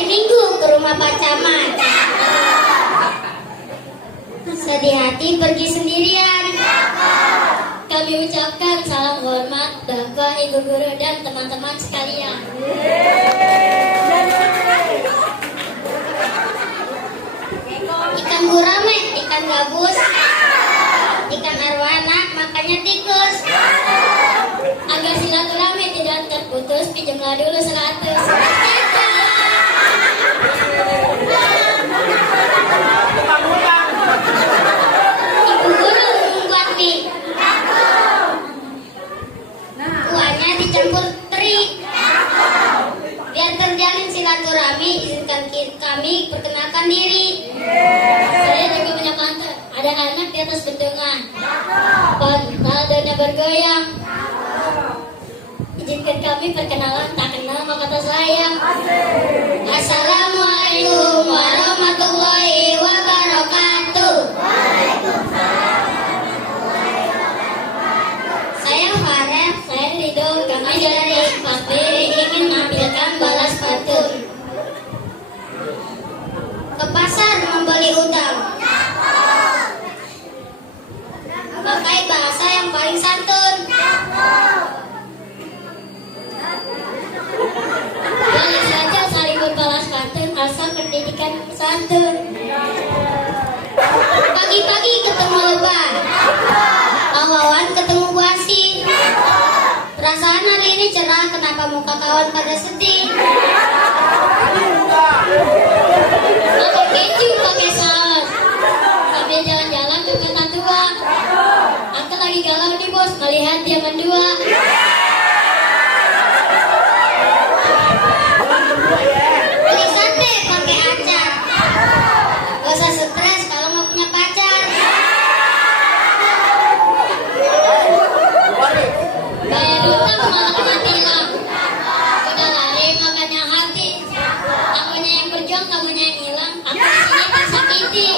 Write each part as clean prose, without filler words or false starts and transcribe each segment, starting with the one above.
hari Minggu ke rumah Pak Camat. Sedih hati pergi sendirian. Kami ucapkan salam hormat Bapak, Ibu Guru, dan teman-teman sekalian. Ikan gurame, ikan gabus, ikan arwana, makannya tikus. Agar silaturahmi tidak terputus, pinjamlah dulu 100. Ibu guru membuat mie. Kuahnya dicampur teri. Biar terjalin silaturahmi, izinkan kami perkenalkan diri. Saya juga punya kantor. Ada anak di atas bendungan. Padanya bergoyang. Izinkan kami perkenalan, tak kenal maka kata sayang. Assalamualaikum warahmatullahi wabarakatuh. Saya Farel, saya Ridho. Kami dari FAP ingin menampilkan balas pantun. Ke pasar membeli udang. Pakai bahasa yang paling santun. Boleh saja saling berbalas pantun asal pendidikan santun. Pagi-pagi ketemu lebah, awan ketemu buasi. Perasaan hari ini cerah, kenapa muka kawan pada sedih? Makan keju pakai saus. Kami jalan-jalan ke kota tua. Aku lagi galau nih bos, melihat dia mendua. Beli sate pakai acar. Gak usah stres kalau nggak punya pacar. Bayar utang malah kena tilang. Udah lari makannya hati. Akunya yang berjuang, kamunya yang hilang. Aku di sini tersakiti.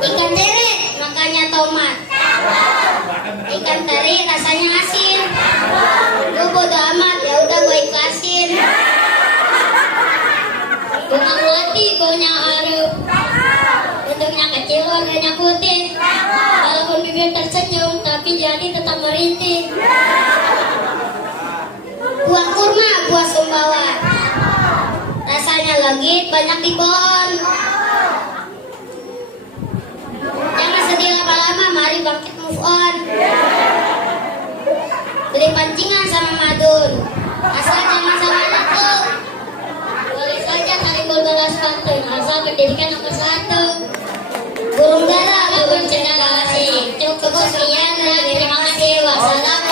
Ikan lele makannya tomat. Ikan teri rasanya asin. Gue bodo amat, ya udah gue ikhlasin. Bunga melati baunya harum. Bentuknya kecil, warnanya putih. Walaupun bibir tersenyum, tapi jadi tetap merintih. Buah kurma, buah sumbawa. Rasanya legit, banyak di pohon. Jangan sedih lama-lama, mari bangkit move on. Beli pancingan sama madun, asal jangan sama natuk. Boleh saja saling berbalas pantun, asal pendidikan nomor 1. Burung dara, burung cenderawasih. Cukup sekian, terima kasih. Wassalamualaikum.